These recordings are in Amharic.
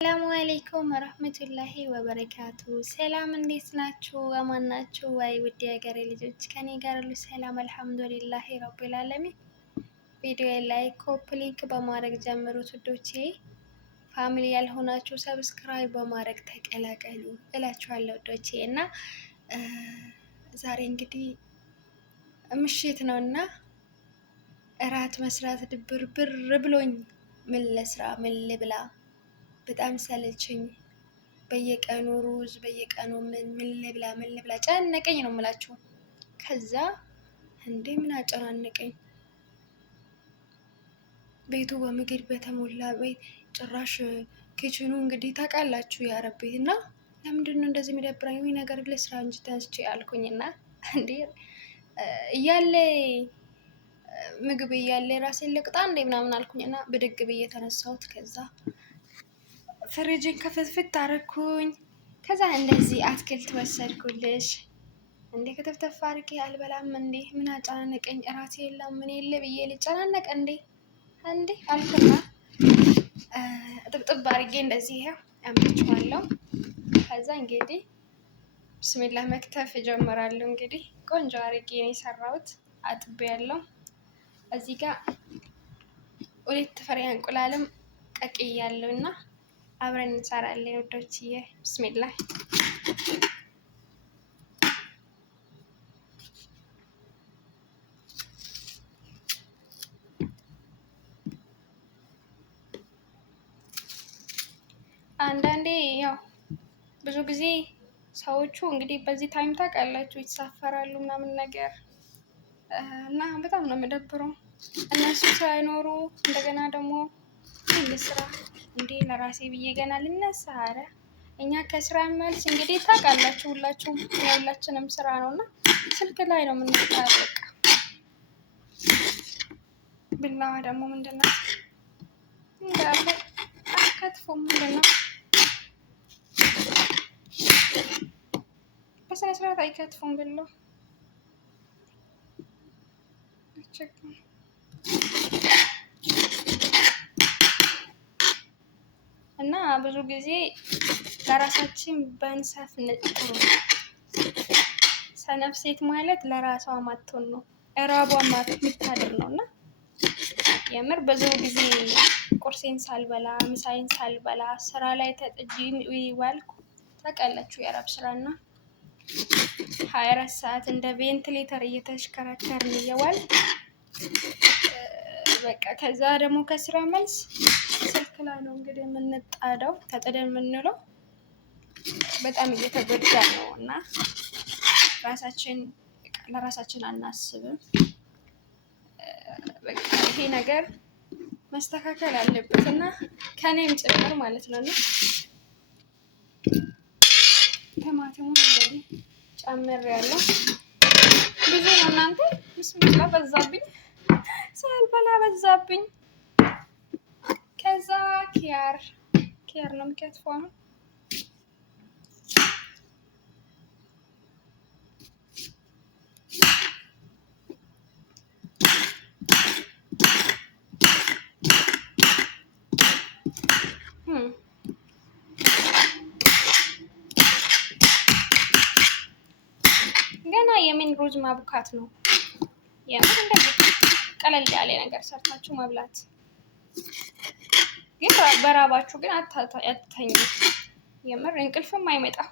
ሰላሙ አለይኩም ወረህመቱላሂ ወበረካቱ። ሰላም እንዴት ናችሁ? አማን ናችሁ ወይ? ውድ የሀገሬ ልጆች ከኔ ጋር ሁሉ ሰላም አልሐምዱሊላሂ ረቢል ዓለሚን። ቪዲዮ ላይ ኮፒ ሊንክ በማድረግ ጀምሩት ውዶቼ። ፋሚሊ ያልሆናችሁ ሰብስክራይብ በማድረግ ተቀላቀሉ እላችኋለሁ ውዶቼ። እና ዛሬ እንግዲህ ምሽት ነው እና እራት መስራት ድብር ብር ብሎኝ ምን ልስራ ምን ልብላ በጣም ሰለችኝ። በየቀኑ ሩዝ በየቀኑ ምን ልብላ ጨነቀኝ ነው የምላችሁ። ከዛ እንዴ ምን አጨናነቀኝ፣ ቤቱ በምግብ በተሞላ ቤት ጭራሽ ኪችኑ እንግዲህ ታውቃላችሁ የአረብ ቤት እና ለምንድን ነው እንደዚህ የሚደብረኝ? ነገር ልስራ እንጂ ተንስቼ አልኩኝና እንዴ እያለ ምግብ እያለ ራሴን ልቅጣ እንዴ ምናምን አልኩኝና ብድግ ብዬ ተነሳሁት። ከዛ ፍሪጅን ከፍትፍት አረኩኝ። ከዛ እንደዚህ አትክልት ወሰድኩልሽ። እንዴ ከተፍተፍ አድርጌ አልበላም እንዴ ምን አጨናነቀኝ? እራሴ የለም ምን የለ ብዬ ልጨናነቅ እንዴ አልኩና ጥብጥብ አድርጌ እንደዚህ ይሄው አምጥቼዋለሁ። ከዛ እንግዲህ ብስሚላህ መክተፍ እጀምራለሁ። እንግዲህ ቆንጆ አድርጌ ነው የሰራሁት። አጥቤያለሁ። እዚህ ጋር 2 ፍሬ እንቁላልም ቀቅያለሁ እና አብረን እንሰራለን ውዶችዬ። ብስሚላህ አንዳንዴ ያው ብዙ ጊዜ ሰዎቹ እንግዲህ በዚህ ታይም ታውቃላችሁ ይሳፈራሉ ምናምን ነገር እና በጣም ነው የምደብረው። እነሱ ሳይኖሩ እንደገና ደግሞ ልስራ እንዴ ለራሴ ብዬ ገና ልነሳ። ኧረ እኛ ከስራ መልስ እንግዲህ ታውቃላችሁ ሁላችሁም የሁላችንም ስራ ነው እና ስልክ ላይ ነው የምንታረቅ። ብላዋ ደግሞ ምንድን ነው እንዳለ አከትፎ ምንድን ነው በስነ ስርዓት አይከትፉም ብለው እና ብዙ ጊዜ ለራሳችን በንሰፍ ጥሩ። ሰነፍ ሴት ማለት ለራሷ ማትሆን ነው፣ እራቧ የምታድር ነው። እና የምር ብዙ ጊዜ ቁርሴን ሳልበላ ምሳዬን ሳልበላ ስራ ላይ ተጥጄ ዋልኩ። ታውቃላችሁ የአረብ ስራና 24 ሰዓት እንደ ቬንትሌተር እየተሽከረከርን እየዋል በቃ። ከዛ ደግሞ ከስራ መልስ ስልክ ላይ ነው እንግዲህ የምንጣደው ተጥደን የምንለው። በጣም እየተጎዳ ነው እና ለራሳችን አናስብም። በቃ ይሄ ነገር መስተካከል አለበት እና ከኔም ጭምር ማለት ነው። እና ቲማቲሙን እንግዲህ ጨምሬያለሁ። ብዙ ነው እናንተ ብስሚላ በዛብኝ፣ ሳልበላ በዛብኝ። ከዛ ኪያር ነው የምከትፈው አሁን። ገና የምን ሩዝ ማቡካት ነው። የምን እንደዚህ ቀለል ያለ ነገር ሰርታችሁ መብላት። ግን በራባችሁ ግን አትተኙ። የምር እንቅልፍም አይመጣም።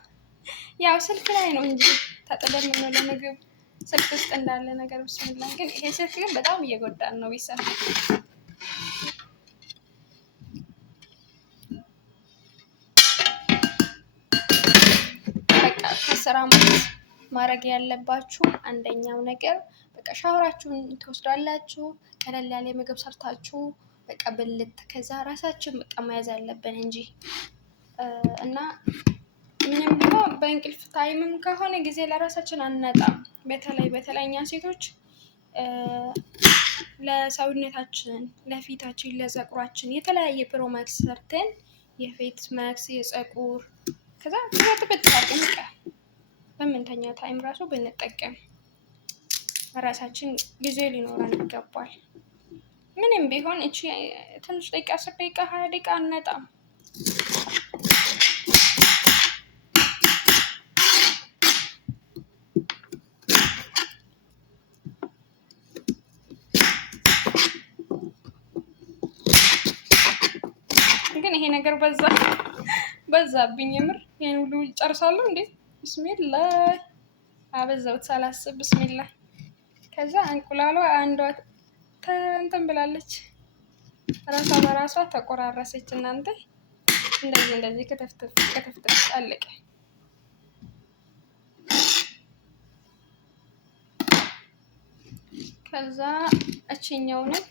ያው ስልክ ላይ ነው እንጂ ተጥደን ነው ለምግብ ስልክ ውስጥ እንዳለ ነገር ብስሚላ። ግን ይሄ ስልክ ግን በጣም እየጎዳን ነው ቢሰራ። በቃ ከስራ ማድረግ ያለባችሁ አንደኛው ነገር በቃ ሻወራችሁን ትወስዳላችሁ። ቀለል ያለ ምግብ ሰርታችሁ በቃ ብልት። ከዛ ራሳችን በቃ መያዝ አለብን እንጂ እና ምንም ቢሆን በእንቅልፍ ታይምም ከሆነ ጊዜ ለራሳችን አናጣም። በተለይ እኛ ሴቶች ለሰውነታችን፣ ለፊታችን፣ ለፀጉራችን የተለያየ ፕሮማክስ ሰርተን የፊት ማክስ የፀጉር ከዛ ጥብጥ አድርገን በቃ በምንተኛ ታይም ራሱ ብንጠቀም ራሳችን ጊዜ ሊኖረን ይገባል። ምንም ቢሆን እቺ ትንሽ ደቂቃ 10 ደቂቃ 20 ደቂቃ አናጣም። ግን ይሄ ነገር በዛብኝ የምር። ይሄን ሁሉ ጨርሳለሁ እንዴ? ቢስሚላህ አበዛውት ሳላስብ ቢስሚላህ። ከዛ እንቁላሏ አንዷ እንትን ብላለች፣ ራሷ በራሷ ተቆራረሰች። እናንተ እንደዚህ ከተፍተፍ አለቀ። ከዛ እችኛውንም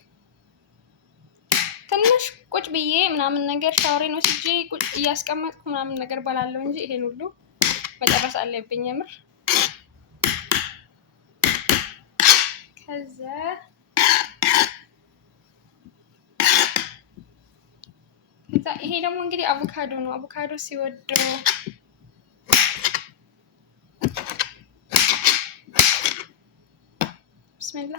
ትንሽ ቁጭ ብዬ ምናምን ነገር ሻወሬን ወስጄ ቁጭ እያስቀመጥኩ ምናምን ነገር ባላለሁ እንጂ ይሄን ሁሉ መጨረስ አለብኝ የምር። ከዛ ይሄ ደግሞ እንግዲህ አቮካዶ ነው። አቮካዶ ሲወደው ብስሚላ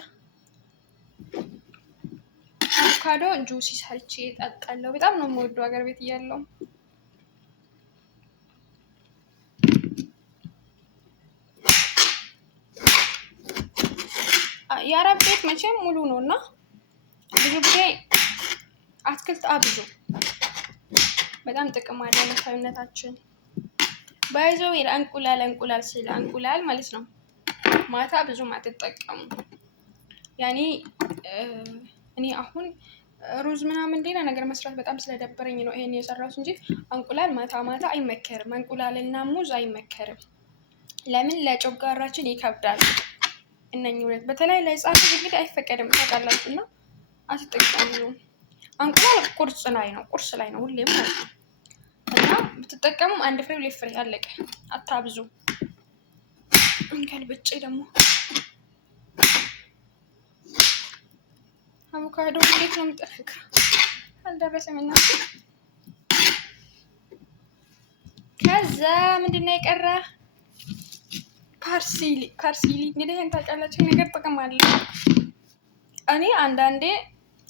አቮካዶ ጁስ ሰርቼ እጠጣለሁ። በጣም ነው የምወደው ሀገር ቤት እያለሁ። የአረብ ቤት መቼም ሙሉ ነው እና ብዙ ጊዜ አትክልት አብዙ፣ በጣም ጥቅም አለ ለሰውነታችን። ባይዘው እንቁላል ስለ እንቁላል ማለት ነው ማታ ብዙም አትጠቀሙ። ያኔ እኔ አሁን ሩዝ ምናምን ሌላ ነገር መስራት በጣም ስለደበረኝ ነው ይሄን የሰራሁት እንጂ እንቁላል ማታ አይመከርም። እንቁላልና ሙዝ አይመከርም። ለምን? ለጨጓራችን ይከብዳል። እነኚህ ሁለት በተለይ ለህፃን እንግዲህ አይፈቀድም ታውቃላችሁ። እና አትጠቀሙ። እንቁላል ቁርስ ላይ ነው ሁሌም ማለት ነው። እና ብትጠቀሙም አንድ ፍሬ ሁለት ፍሬ አለቀ፣ አታብዙ። እንከልብጭ ደግሞ አቮካዶ እንዴት ነው የምጠነክረው? አልደረሰም እና ከዛ ምንድነው የቀረ? ፓርሲሊ እንግዲህ ይሄን ታውቃላችሁ፣ ነገር ጥቅም አለው። እኔ አንዳንዴ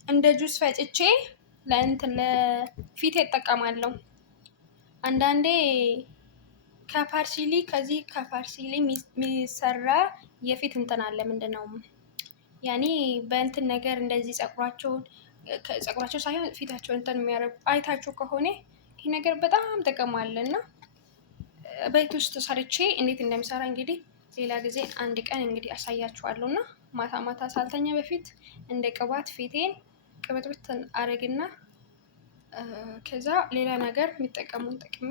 እንደ ጁስ ፈጭቼ ለፊቴ እጠቀማለሁ። አንዳንዴ ከፓርሲሊ የሚሰራ የፊት እንትን አለ። ምንድነው ያኔ በእንትን ነገር እንደዚህ ፀጉራቸው ሳይሆን ፊታቸው እንትን የሚያደርጉ አይታችሁ ከሆነ ይህ ነገር በጣም ጥቅም አለ እና ቤት ውስጥ ሰርቼ እንዴት እንደሚሰራ እንግዲህ ሌላ ጊዜ አንድ ቀን እንግዲህ አሳያችኋለሁ። እና ማታ ሳልተኛ በፊት እንደ ቅባት ፊቴን ቅብጥብት አረግና ከዛ ሌላ ነገር የሚጠቀሙን ጠቅሜ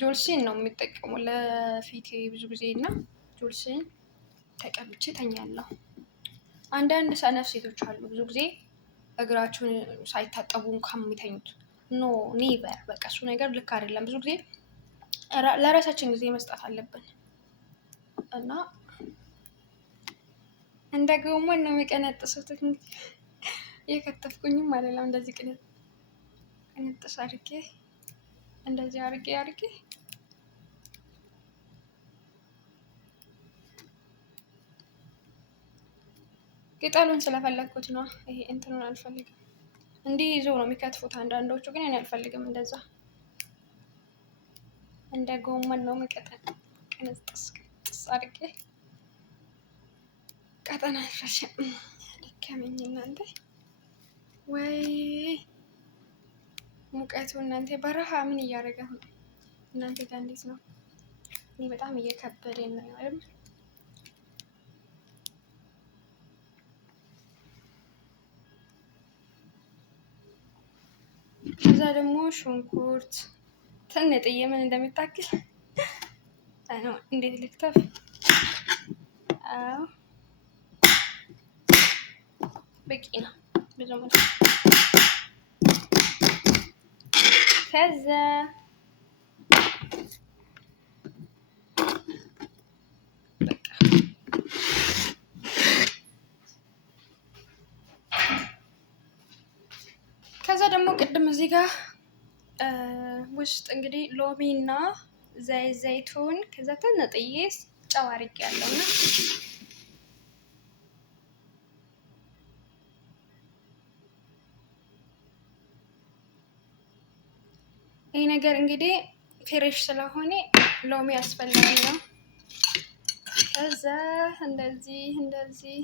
ጆልሲን ነው የሚጠቀሙ ለፊቴ ብዙ ጊዜ እና ጆልሲን ተቀብቼ ተኛለሁ። አንዳንድ ሰነፍ ሴቶች አሉ ብዙ ጊዜ እግራቸውን ሳይታጠቡ እንኳን የሚተኙት። ኖ ኔቨር፣ በቃ እሱ ነገር ልክ አይደለም። ብዙ ጊዜ ለራሳችን ጊዜ መስጠት አለብን። እና እንደ ጎመን ነው የሚቀነጥሱት። የከተፍኩኝም አይደለም እንደዚህ ቅንጥስ አድርጌ እንደዚህ አድርጌ ቅጠሉን ስለፈለግኩት ነው። ይሄ እንትኑን አልፈልግም። እንዲህ ይዞ ነው የሚከትፉት አንዳንዶቹ፣ ግን እኔ አልፈልግም እንደዛ። እንደ ጎመን ነው ቅንጥስ አድርጌ ቀጠና ፍረሽ ደከመኝ እናንተ። ወይ ሙቀቱ እናንተ፣ በረሃ ምን እያደረገ ነው እናንተ ጋር? እንዴት ነው? እኔ በጣም እየከበደኝ ነው አይደል? ከዛ ደግሞ ሽንኩርት ትንጥዬ ምን እንደሚታክል እንዴት ልክተፍ? አዎ በቂ ነው ብዙ ማለት። ከዛ ደግሞ ቅድም እዚህ ጋር ውስጥ እንግዲህ ሎሚ እና ዘይቱን ከዛ ትንጥዬ ጨው አድርጌያለሁ እና ይህ ነገር እንግዲህ ፍሬሽ ስለሆነ ሎሚ ያስፈልጋል ነው። ከዛ እንደዚህ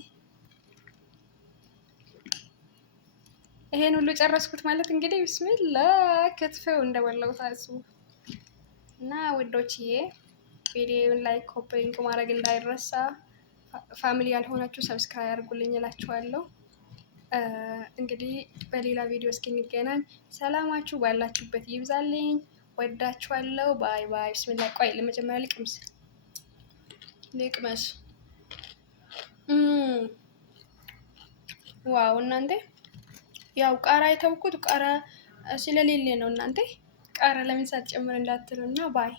ይሄን ሁሉ ጨረስኩት ማለት እንግዲህ ብስሚላ ክትፈው እንደበላው ታስቡ እና ውዶችዬ ቪዲዮውን ላይክ ኮፒ ሊንክ ማድረግ እንዳይረሳ። ፋሚሊ ያልሆናችሁ ሰብስክራይብ አድርጉልኝ እላችኋለሁ። እንግዲህ በሌላ ቪዲዮ እስኪንገናኝ ሰላማችሁ ባላችሁበት ይብዛልኝ። ወዳችኋለሁ። ባይ ባይ። ብስሚላ ቆይ ለመጀመሪያ ልቅመስ። ዋው እናንተ ያው ቃራ የተውኩት ቃራ ስለሌለ ነው። እናንተ ቃራ ለምን ሳትጨምር እንዳትሉና ባይ